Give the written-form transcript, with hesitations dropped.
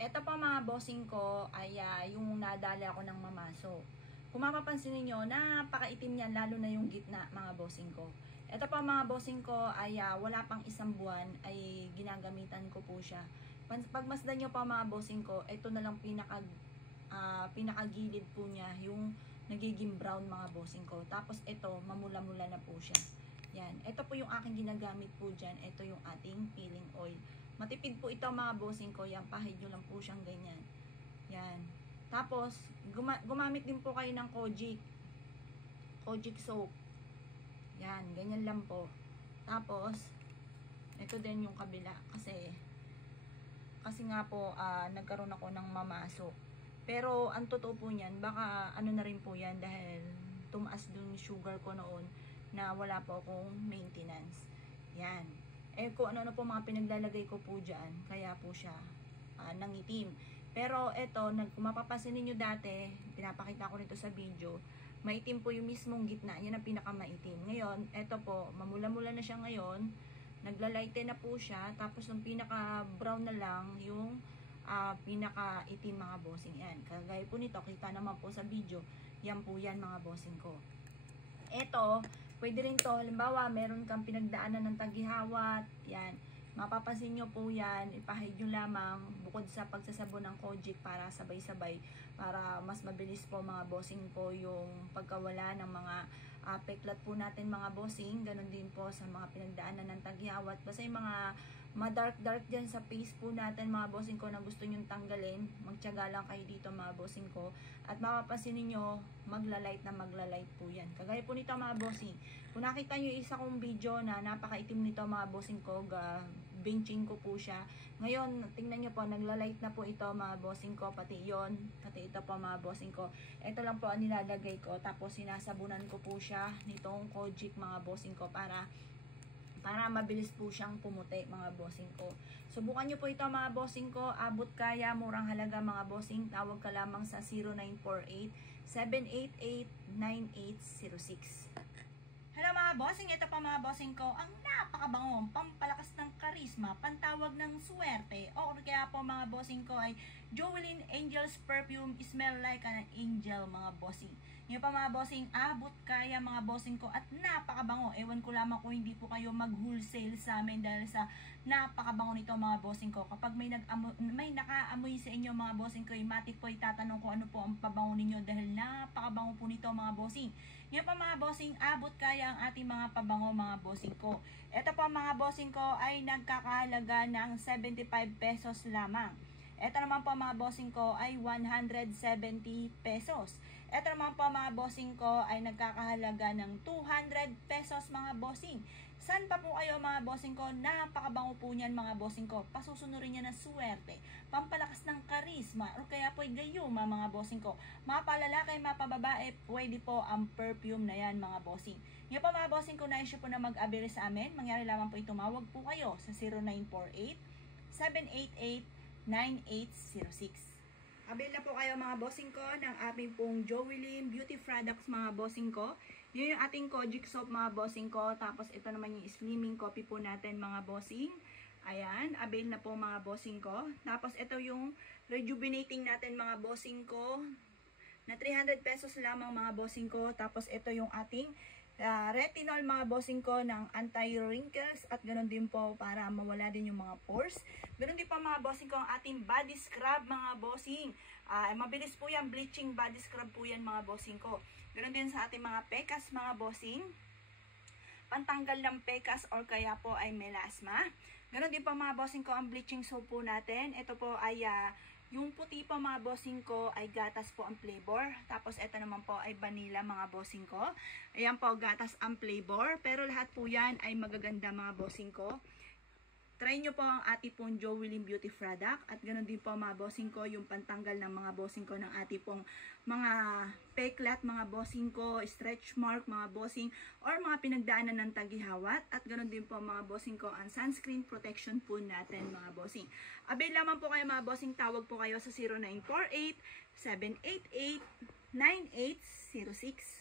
Ito pa mga bossing ko ay yung nadali ako ng mamaso. Kung mapapansin niyo, napakaitim niyan lalo na yung gitna mga bossing ko. Ito pa mga bossing ko ay wala pang isang buwan ay ginagamitan ko po siya. Pagmasdan niyo pa mga bossing ko, ito na lang pinakagilid po niya yung nagiging brown mga bossing ko. Tapos ito mamula-mula na po siya. Yan, ito po yung aking ginagamit po dyan. Ito yung ating peeling oil. Matipid po ito mga bossing ko. Yan, pahid nyo lang po siyang ganyan. Yan. Tapos, gumamit din po kayo ng Kojic. Kojic soap. Yan, ganyan lang po. Tapos, ito din yung kabila. Kasi nga po, nagkaroon ako ng mamaso. Pero, ang totoo po niyan, baka ano na rin po yan dahil tumaas dun sugar ko noon na wala po akong maintenance. Yan. Kung ano po mga pinaglalagay ko po dyan, kaya po siya nangitim. Pero eto, kung mapapansin niyo dati, pinapakita ko nito sa video, maitim po yung mismong gitna. Yan ang pinakamaitim. Ngayon, eto po, mamula-mula na siya ngayon. Nagla-lighten na po siya. Tapos yung pinaka-brown na lang, yung pinaka-itim mga bossing. Yan. Kagaya po nito, kita naman po sa video. Yan po yan mga bossing ko. Eto, pwede rin to, halimbawa, meron kang pinagdaanan ng tagihawat, yan, mapapansin nyo po yan, ipahid nyo lamang, bukod sa pagsasabon ng Kojic para sabay-sabay, para mas mabilis po mga bossing ko yung pagkawala ng mga peklat po natin mga bossing, ganun din po sa mga pinagdaanan ng tagihawat, basta yung mga dark dyan sa face po natin mga bossing ko na gusto nyong tanggalin, magtiyaga lang kayo dito mga bossing ko. At mapapansin niyo maglalight po yan. Kagaya po nito mga bossing. Kung nakita nyo isa kong video na napakaitim nito mga bossing ko, benching ko po siya. Ngayon, tingnan nyo po, naglalight na po ito mga bossing ko, pati ito po mga bossing ko. Ito lang po ang nilalagay ko, tapos sinasabunan ko po siya nitong Kojic mga bossing ko para mabilis po siyang pumuti mga bossing ko. Subukan nyo po ito mga bossing ko. Abot kaya, murang halaga mga bossing. Tawag ka lamang sa 0948-788-9806. Hello mga bossing, ito pa mga bossing ko. Ang napakabangong, pampalakas ng karisma, pantawag ng swerte. O kaya po mga bossing ko ay Joelyn Angel's Perfume, Smell Like an Angel mga bossing. Ngayon pa mga bossing, abot kaya mga bossing ko at napakabango. Ewan ko lamang kung hindi po kayo mag-wholesale sa amin dahil sa napakabango nito mga bossing ko. Kapag may nakaamoy sa inyo mga bossing ko, matik po itatanong ko ano po ang pabango ninyo dahil napakabango po nito mga bossing. Ngayon pa mga bossing, abot kaya ang ating mga pabango mga bossing ko. Ito po mga bossing ko ay nagkakahalaga ng 75 pesos lamang. Ito naman po mga bossing ko ay 170 pesos. Ito naman po mga bossing ko ay nagkakahalaga ng 200 pesos mga bossing. San pa po kayo mga bossing ko? Napakabango po niyan mga bossing ko. Pasusunurin niya ng swerte, pampalakas ng karisma, o kaya po gayuma mga bossing ko. Mga palalaki, mga pababae, pwede po ang perfume na yan mga bossing. Ngayon po mga bossing ko, na-issue po na mag-abili sa amin. Mangyari lamang po tumawag po kayo sa 0948-788-9806. Avail na po kayo mga bossing ko ng ating pong Joelyn Beauty Products mga bossing ko. Yun yung ating Kojic soap mga bossing ko. Tapos ito naman yung slimming coffee po natin mga bossing. Ayan, avail na po mga bossing ko. Tapos ito yung rejuvenating natin mga bossing ko na 300 pesos lamang mga bossing ko. Tapos ito yung ating retinol mga bossing ko ng anti-wrinkles at ganoon din po para mawala din yung mga pores. Ganoon din po mga bossing ko ang ating body scrub mga bossing. Mabilis po yan, bleaching body scrub po yan mga bossing ko. Ganoon din sa ating mga pekas mga bossing. Pantanggal ng pekas or kaya po ay melasma. Ganoon din po mga bossing ko ang bleaching soap po natin. Ito po ay yung puti po mga bossing ko ay gatas po ang flavor. Tapos ito naman po ay vanilla mga bossing ko. Ayan po, gatas ang flavor. Pero lahat po yan ay magaganda mga bossing ko. Try nyo po ang ating pong Joelyn Beauty Product. At ganoon din po mga bossing ko, yung pantanggal ng mga bossing ko ng ating pong mga peklat, mga bossing ko, stretch mark, mga bossing, or mga pinagdaanan ng tagihawat. At ganoon din po mga bossing ko, ang sunscreen protection po natin mga bossing. Avail lamang po kayo mga bossing, tawag po kayo sa 0948-788-9806.